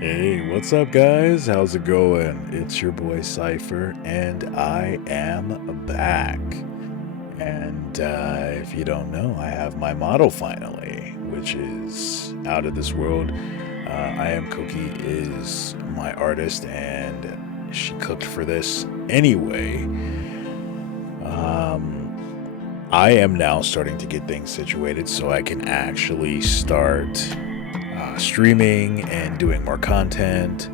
Hey, what's up, guys? How's it going? It's your boy Cypher, and I am back. And if you don't know, I have my model finally, which is out of this world. I am Cookie is my artist, and she cooked for this anyway. I am now starting to get things situated so I can actually start streaming and doing more content.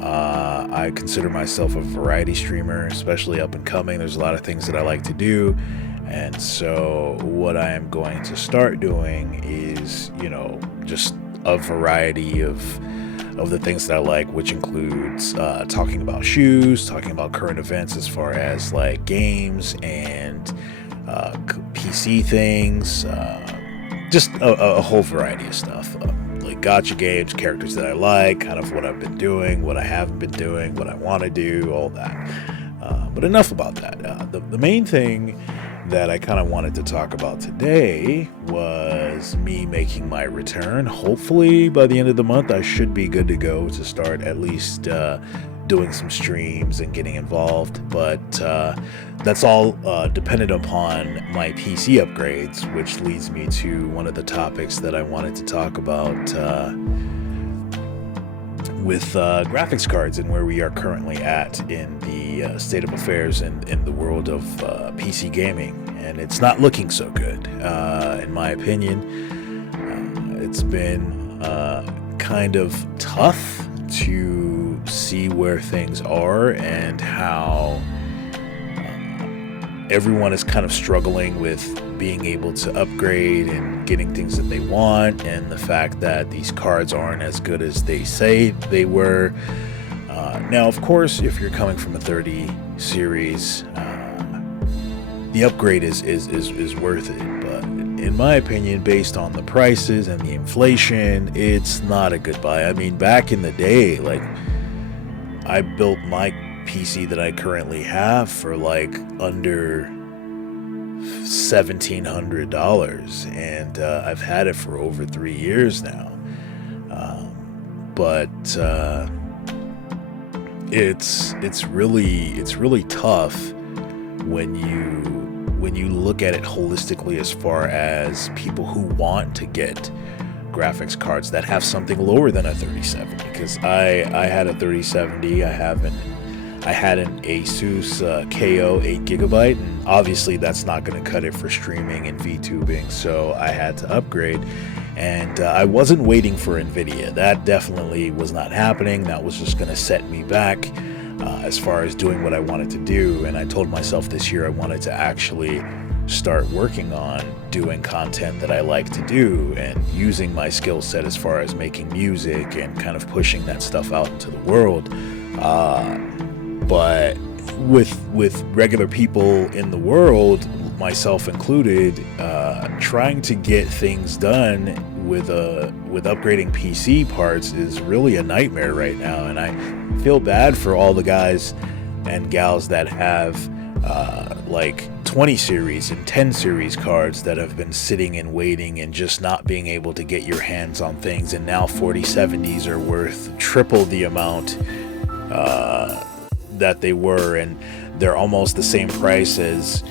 I consider myself a variety streamer, especially up and coming. There's a lot of things that I like to do. And so, what I am going to start doing is, just a variety of the things that I like, which includes talking about shoes, talking about current events as far as like games and PC things, just a whole variety of stuff. Like gotcha games, characters that I like, kind of what I've been doing, what I haven't been doing, what I want to do, all that. But enough about that. The main thing that I kind of wanted to talk about today was me making my return. Hopefully, by the end of the month, I should be good to go to start at least doing some streams and getting involved. But that's all dependent upon my PC upgrades, which leads me to one of the topics that I wanted to talk about with graphics cards and where we are currently at in the state of affairs in the world of PC gaming. And it's not looking so good, in my opinion. It's been kind of tough to see where things are and how everyone is kind of struggling with being able to upgrade and getting things that they want, and the fact that these cards aren't as good as they say they were. Now, of course, if you're coming from a 30 series, the upgrade is worth it. But in my opinion, based on the prices and the inflation, it's not a good buy. I mean, back in the day, like, I built my PC that I currently have for like under $1,700, and I've had it for over 3 years now. But it's really tough when you look at it holistically, as far as people who want to get graphics cards that have something lower than a 3070. Because I had a 3070. I had an Asus KO 8GB, and obviously that's not going to cut it for streaming and VTubing, so I had to upgrade. And I wasn't waiting for NVIDIA. That definitely was not happening. That was just going to set me back as far as doing what I wanted to do. And I told myself this year I wanted to actually start working on doing content that I like to do and using my skill set as far as making music and kind of pushing that stuff out into the world. But with regular people in the world, myself included, trying to get things done with upgrading PC parts is really a nightmare right now. And I feel bad for all the guys and gals that have like 20 series and 10 series cards that have been sitting and waiting and just not being able to get your hands on things. And now 4070s are worth triple the amount that they were, and they're almost the same price as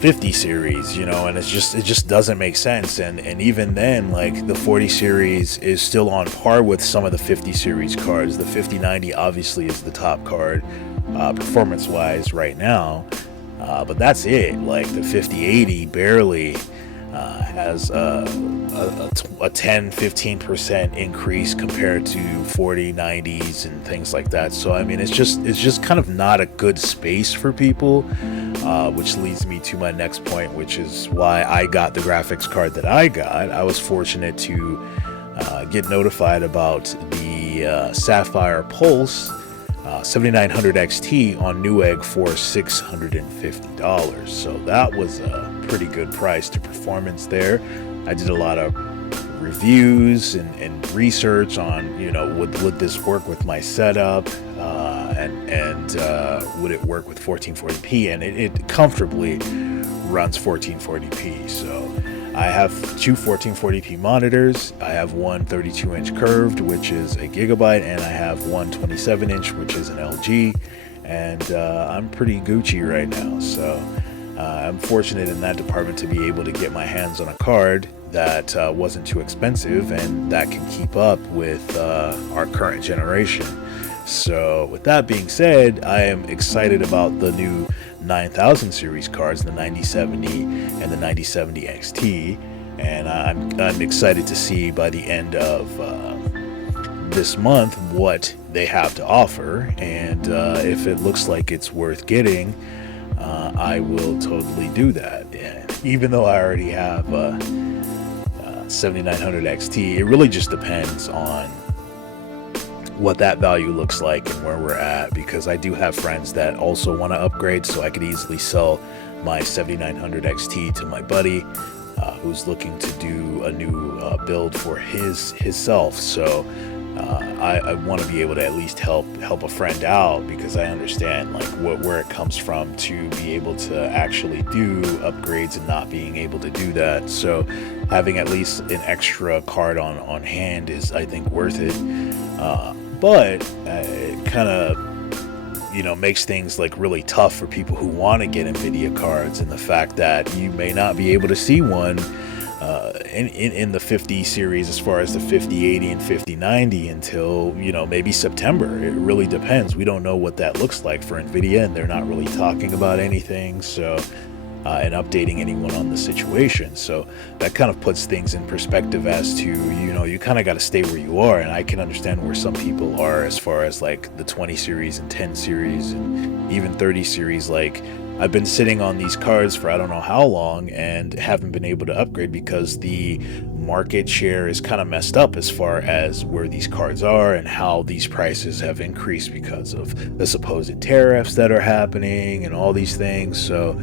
50 series, and it just doesn't make sense. And even then, like, the 40 series is still on par with some of the 50 series cards. The 5090 obviously is the top card performance wise right now, but that's it. Like, the 5080 barely has a 10-15% increase compared to 4090s and things like that. So I mean, it's just kind of not a good space for people, which leads me to my next point, which is why I got the graphics card that I got. I was fortunate to get notified about the Sapphire Pulse 7900 XT on Newegg for $650. So that was a pretty good price to performance there. I did a lot of reviews and research on, would this work with my setup, and would it work with 1440p, and it comfortably runs 1440p. So I have two 1440p monitors. I have one 32-inch curved, which is a gigabyte, and I have one 27-inch, which is an LG. And I'm pretty Gucci right now, so I'm fortunate in that department to be able to get my hands on a card that wasn't too expensive and that can keep up with our current generation. So with that being said, I am excited about the new 9000 series cards, the 9070 and the 9070 XT, and I'm excited to see by the end of this month what they have to offer, and if it looks like it's worth getting, I will totally do that. And even though I already have 7900 XT, it really just depends on what that value looks like and where we're at, because I do have friends that also want to upgrade, so I could easily sell my 7900 XT to my buddy who's looking to do a new build for himself. So I want to be able to at least help a friend out, because I understand like where it comes from to be able to actually do upgrades and not being able to do that. So having at least an extra card on hand is, I think, worth it. But it kind of, makes things like really tough for people who want to get NVIDIA cards, and the fact that you may not be able to see one in the 50 series, as far as the 5080 and 5090, until maybe September. It really depends. We don't know what that looks like for NVIDIA, and they're not really talking about anything, so and updating anyone on the situation. So that kind of puts things in perspective as to, you kind of got to stay where you are. And I can understand where some people are as far as like the 20 series and 10 series and even 30 series. Like, I've been sitting on these cards for I don't know how long and haven't been able to upgrade because the market share is kind of messed up as far as where these cards are and how these prices have increased because of the supposed tariffs that are happening and all these things. So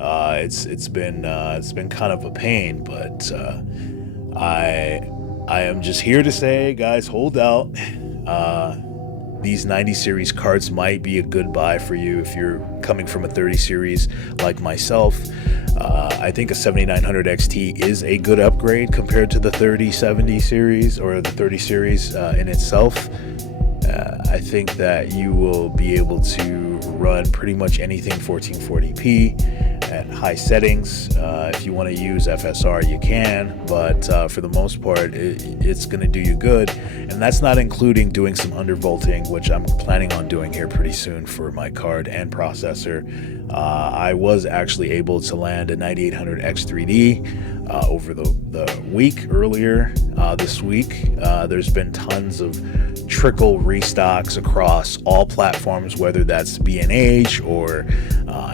it's been kind of a pain, but I am just here to say, guys, hold out. These 90 series cards might be a good buy for you if you're coming from a 30 series like myself. I think a 7900 XT is a good upgrade compared to the 3070 series or the 30 series in itself. I think that you will be able to run pretty much anything 1440p at high settings. If you want to use FSR, you can, but for the most part, it's going to do you good. And that's not including doing some undervolting, which I'm planning on doing here pretty soon for my card and processor. I was actually able to land a 9800 X3D over the week earlier this week. There's been tons of trickle restocks across all platforms, whether that's B&H or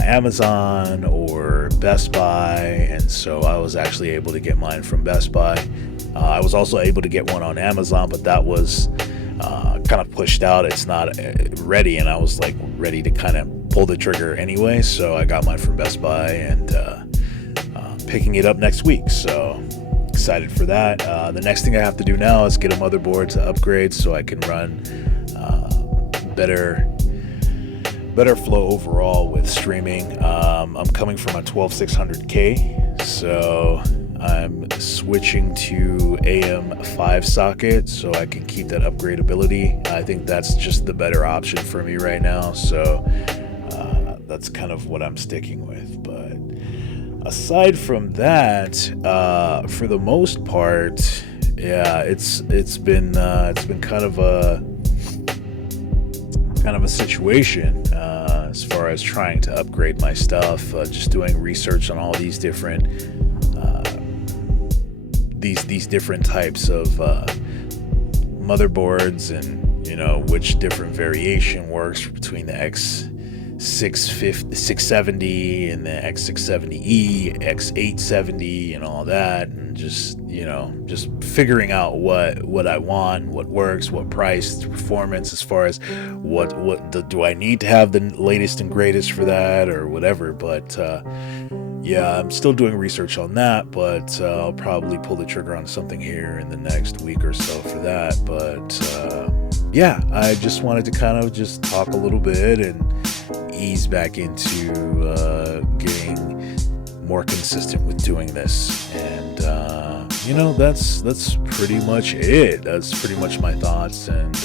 Amazon or Best Buy, and so I was actually able to get mine from Best Buy. I was also able to get one on Amazon, but that was kind of pushed out. It's not ready, and I was like ready to kind of pull the trigger anyway, so I got mine from Best Buy and picking it up next week. So excited for that. The next thing I have to do now is get a motherboard to upgrade so I can run better flow overall with streaming. I'm coming from a 12600K, so I'm switching to AM5 socket so I can keep that upgradability. I think that's just the better option for me right now, so that's kind of what I'm sticking with. But aside from that, for the most part, yeah, it's been kind of a situation as far as trying to upgrade my stuff. Just doing research on all these different these different types of motherboards, and which different variation works between the X670 and the X670E, X870, and all that, and just figuring out what I want, what works, what price, performance, as far as do I need to have the latest and greatest for that or whatever. But yeah, I'm still doing research on that, but I'll probably pull the trigger on something here in the next week or so for that. But yeah, I just wanted to kind of just talk a little bit and ease back into getting more consistent with doing this. And that's pretty much it. That's pretty much my thoughts, and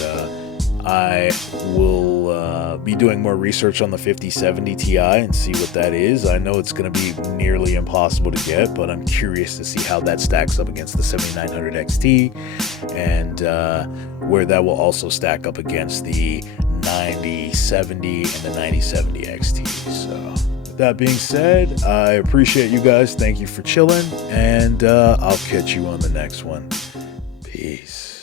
I will be doing more research on the 5070 Ti and see what that is. I know it's going to be nearly impossible to get, but I'm curious to see how that stacks up against the 7900 XT, and where that will also stack up against the 9070 and the 9070 XT. So with that being said, I appreciate you guys. Thank you for chilling, and I'll catch you on the next one. Peace.